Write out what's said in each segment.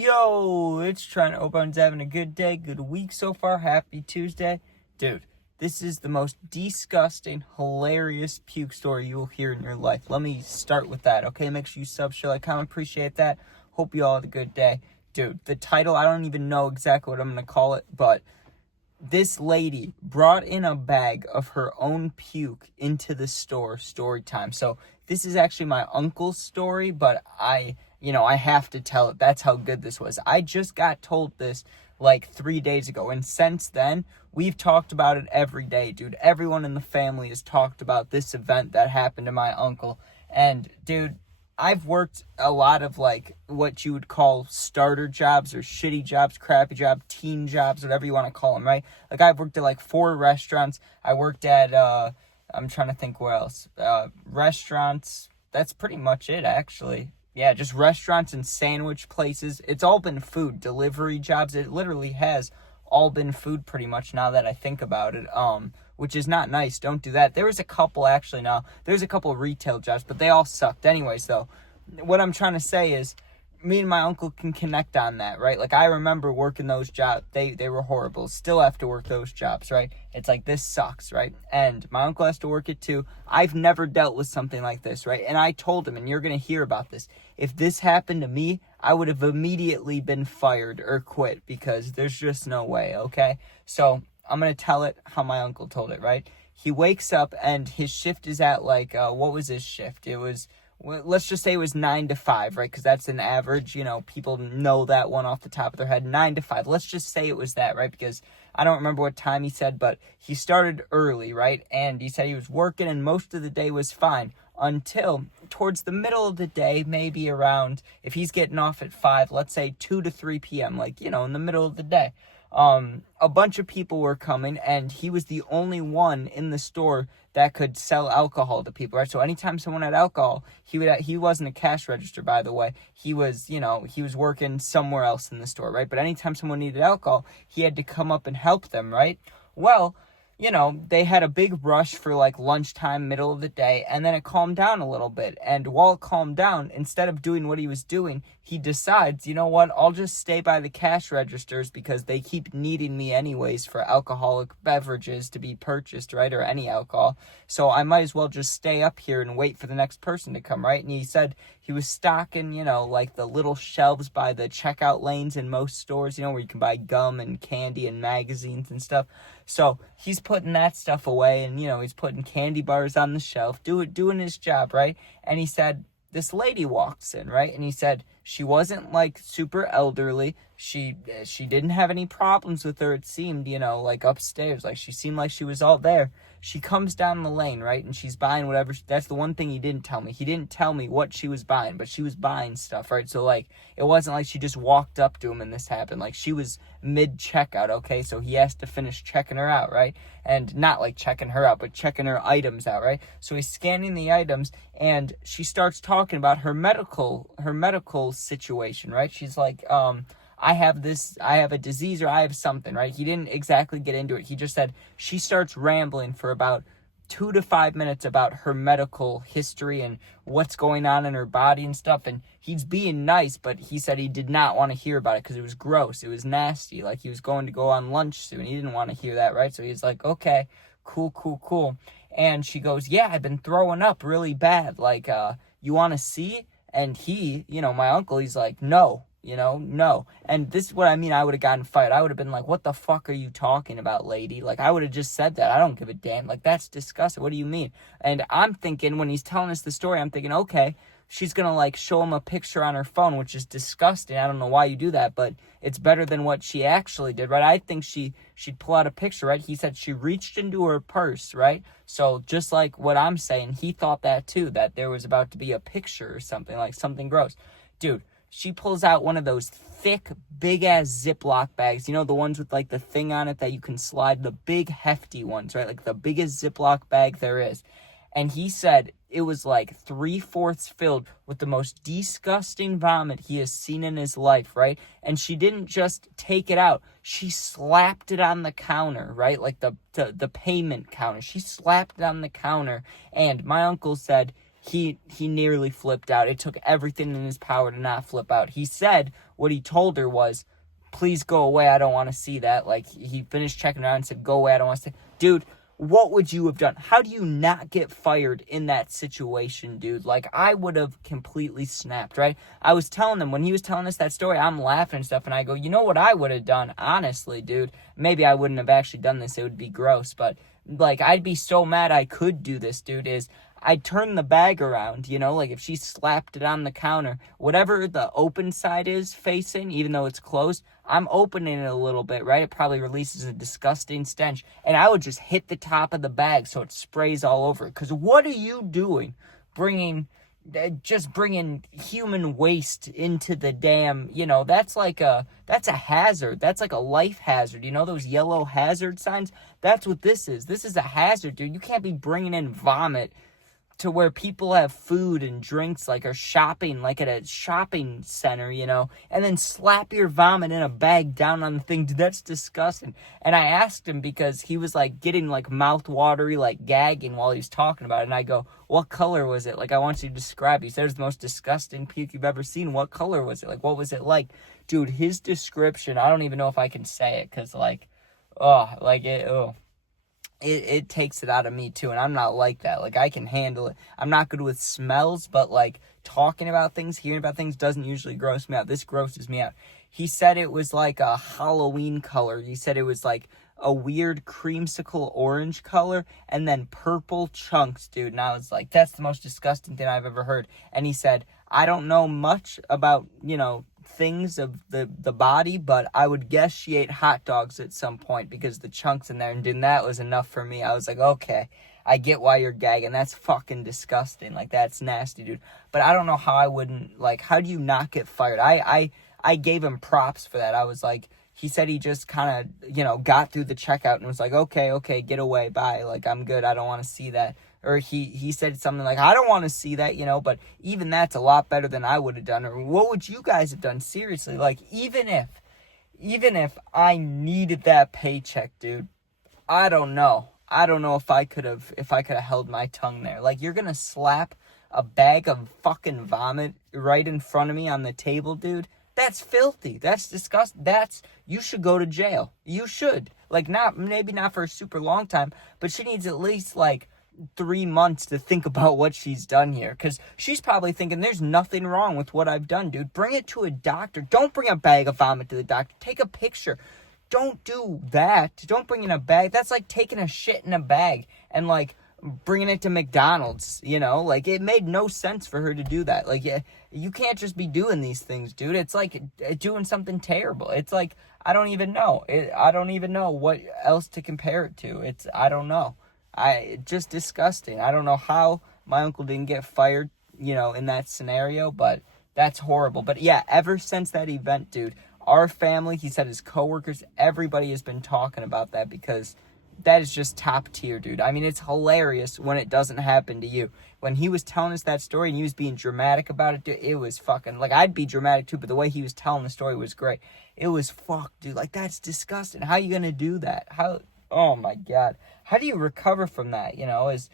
Yo, it's trying to Oban's having a good day, good week so far. Happy Tuesday. Dude, this is the most disgusting, hilarious puke story you will hear in your life. Let me start with that, okay? Make sure you sub, share, like, comment, appreciate that. Hope you all had a good day. Dude, the title, I don't even know exactly what I'm going to call it, but this lady brought in a bag of her own puke into the store, Storytime. So this is actually my uncle's story, but I have to tell it. That's how good this was. I just got told this like 3 days ago, and since then, we've talked about it every day, dude. Everyone in the family has talked about this event that happened to my uncle. And, dude, I've worked a lot of, like, what you would call starter jobs or shitty jobs, crappy jobs, teen jobs, whatever you want to call them, right? Like, I've worked at, like, 4 restaurants. I worked at, I'm trying to think where else. Restaurants. That's pretty much it, actually. Yeah, just restaurants and sandwich places. It's all been food, delivery jobs. It literally has all been food pretty much now that I think about it. Which is not nice. Don't do that. There was a couple actually now. There's a couple of retail jobs, but they all sucked anyways though. What I'm trying to say is me and my uncle can connect on that, right? Like I remember working those jobs. They were horrible. Still have to work those jobs, right? It's like this sucks, right? And my uncle has to work it too. I've never dealt with something like this, right? And I told him, and you're going to hear about this. If this happened to me, I would have immediately been fired or quit because there's just no way, okay? So I'm going to tell it how my uncle told it, right? He wakes up and his shift is at like, what was his shift? It was, let's just say it was 9 to 5, right? Because that's an average, people know that one off the top of their head, 9 to 5. Let's just say it was that, right? Because I don't remember what time he said, but he started early, right? And he said he was working and most of the day was fine until towards the middle of the day, maybe around, if he's getting off at 5, let's say 2 to 3 p.m., like, in the middle of the day. A bunch of people were coming and he was the only one in the store that could sell alcohol to people, right? So anytime someone had alcohol, he wasn't a cash register, by the way. He was working somewhere else in the store, right? But anytime someone needed alcohol, he had to come up and help them, right? Well, they had a big rush for like lunchtime, middle of the day, and then it calmed down a little bit. And while it calmed down, instead of doing what he was doing, he decides, you know what, I'll just stay by the cash registers because they keep needing me anyways for alcoholic beverages to be purchased, right, or any alcohol. So I might as well just stay up here and wait for the next person to come, right? And he said he was stocking, like the little shelves by the checkout lanes in most stores, where you can buy gum and candy and magazines and stuff. So he's putting that stuff away and, he's putting candy bars on the shelf, doing his job, right? And he said, this lady walks in, right? And he said she wasn't like super elderly. She didn't have any problems with her, it seemed, like upstairs. Like she seemed like she was all there. She comes down the lane, right? And she's buying whatever. That's the one thing he didn't tell me. He didn't tell me what she was buying, but she was buying stuff, right? So like, it wasn't like she just walked up to him and this happened. Like she was mid-checkout, okay? So he has to finish checking her out, right? And not like checking her out, but checking her items out, right? So he's scanning the items and she starts talking about her medical situation, right? She's like, I have a disease or I have something, right? He didn't exactly get into it. He just said she starts rambling for about 2 to 5 minutes about her medical history and what's going on in her body and stuff. And he's being nice, but he said he did not want to hear about it because it was gross. It was nasty. Like he was going to go on lunch soon. He didn't want to hear that, right? So he's like, okay, cool. And she goes, yeah, I've been throwing up really bad. Like, you want to see? And he, my uncle, he's like, no. No. And this is what I mean. I would have gotten fired. I would have been like, what the fuck are you talking about, lady? Like, I would have just said that. I don't give a damn. Like, that's disgusting. What do you mean? And I'm thinking, when he's telling us the story, I'm thinking, okay, she's going to, like, show him a picture on her phone, which is disgusting. I don't know why you do that, but it's better than what she actually did, right? I think she'd pull out a picture, right? He said she reached into her purse, right? So just like what I'm saying, he thought that too, that there was about to be a picture or something, like something gross. Dude. She pulls out one of those thick, big-ass Ziploc bags. The ones with, like, the thing on it that you can slide. The big, hefty ones, right? Like, the biggest Ziploc bag there is. And he said it was, like, 3/4 filled with the most disgusting vomit he has seen in his life, right? And she didn't just take it out. She slapped it on the counter, right? Like, the payment counter. She slapped it on the counter. And my uncle said he nearly flipped out. It took everything in his power to not flip out. He said what he told her was, please go away, I don't want to see that. Like, he finished checking her out and said, go away, I don't want to see. Dude, what would you have done? How do you not get fired in that situation, dude? Like, I would have completely snapped, right? I was telling them, when he was telling us that story, I'm laughing and stuff, and I go, you know what I would have done? Honestly, dude, maybe I wouldn't have actually done this, it would be gross, but, like, I'd be so mad I could do this, dude, is I'd turn the bag around, you know, like if she slapped it on the counter, whatever the open side is facing, even though it's closed, I'm opening it a little bit, right? It probably releases a disgusting stench, and I would just hit the top of the bag so it sprays all over. Because what are you doing bringing human waste into the damn, you know, that's a hazard. That's like a life hazard. You know those yellow hazard signs? That's what this is. This is a hazard, dude. You can't be bringing in vomit to where people have food and drinks, like, are shopping, like at a shopping center, you know, and then slap your vomit in a bag down on the thing. Dude, that's disgusting. And I asked him because he was, like, getting, like, mouth-watery, like, gagging while he was talking about it. And I go, what color was it? Like, I want you to describe it. He said it was the most disgusting puke you've ever seen. What color was it? Like, what was it like? Dude, his description, I don't even know if I can say it because, like, it takes it out of me too, and I'm not like that. Like, I can handle it. I'm not good with smells, but, like, talking about things, hearing about things doesn't usually gross me out. This grosses me out. He said it was like a Halloween color. He said it was like a weird creamsicle orange color and then purple chunks, dude. And I was like, that's the most disgusting thing I've ever heard. And he said, I don't know much about, you know, things of the body, but I would guess she ate hot dogs at some point because the chunks in there, and dude, that was enough for me. I was like, okay, I get why you're gagging. That's fucking disgusting. Like, that's nasty, dude. But I don't know how I wouldn't, like, how do you not get fired? I gave him props for that. I was like, he said he just kind of, you know, got through the checkout and was like, okay, get away, bye. Like, I'm good. I don't want to see that. Or he said something like, I don't want to see that, you know, but even that's a lot better than I would have done. Or what would you guys have done? Seriously, like, even if I needed that paycheck, dude, I don't know if I could have held my tongue there. Like, you're going to slap a bag of fucking vomit right in front of me on the table, dude? That's filthy. That's disgusting. You should go to jail. You should. Like, maybe not for a super long time, but she needs at least, like, 3 months to think about what she's done here. Because she's probably thinking, there's nothing wrong with what I've done, dude. Bring it to a doctor. Don't bring a bag of vomit to the doctor. Take a picture. Don't do that. Don't bring in a bag. That's like taking a shit in a bag and, like, bringing it to McDonald's, you know? Like, it made no sense for her to do that. Like, yeah, you can't just be doing these things, dude. It's like doing something terrible. It's like, I don't even know. I don't even know what else to compare it to. I don't know. Just disgusting. I don't know how my uncle didn't get fired, you know, in that scenario, but that's horrible. But yeah, ever since that event, dude, our family, he said his coworkers, everybody has been talking about that because that is just top tier, dude. I mean, it's hilarious when it doesn't happen to you. When he was telling us that story and he was being dramatic about it, dude, it was fucking, like, I'd be dramatic too, but the way he was telling the story was great. It was fucked, dude. Like, that's disgusting. How are you gonna do that? Oh my God. How do you recover from that, you know, as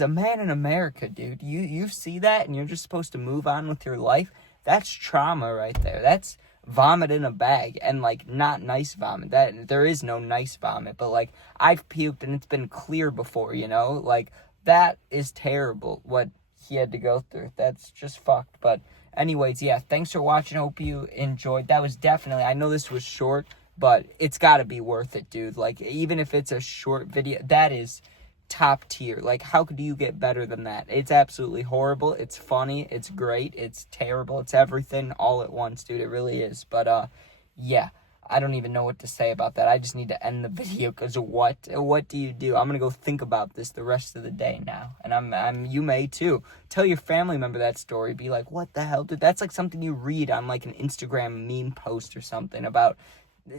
a man in America, dude? You see that and you're just supposed to move on with your life? That's trauma right there. That's vomit in a bag, and, like, not nice vomit. That there is no nice vomit, but, like, I've puked and it's been clear before, you know? Like, that is terrible what he had to go through. That's just fucked. But anyways, yeah, thanks for watching. Hope you enjoyed. That was definitely, I know this was short, but it's got to be worth it, dude. Like, even if it's a short video, that is top tier. Like, how could you get better than that? It's absolutely horrible. It's funny. It's great. It's terrible. It's everything all at once, dude. It really is. But, yeah, I don't even know what to say about that. I just need to end the video because what do you do? I'm going to go think about this the rest of the day now. And you may too. Tell your family member that story. Be like, what the hell, dude? That's like something you read on, like, an Instagram meme post or something about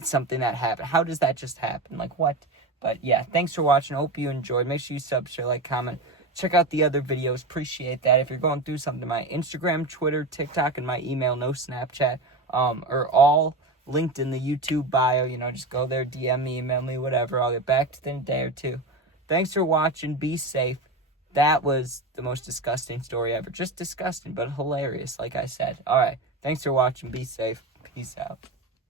something that happened. How does that just happen? Like, what? But yeah, thanks for watching. Hope you enjoyed. Make sure you sub, share, like, comment. Check out the other videos. Appreciate that. If you're going through something, my Instagram, Twitter, TikTok, and my email, no Snapchat, are all linked in the YouTube bio. You know, just go there, DM me, email me, whatever. I'll get back to it in a day or two. Thanks for watching. Be safe. That was the most disgusting story ever. Just disgusting, but hilarious, like I said. All right. Thanks for watching. Be safe. Peace out.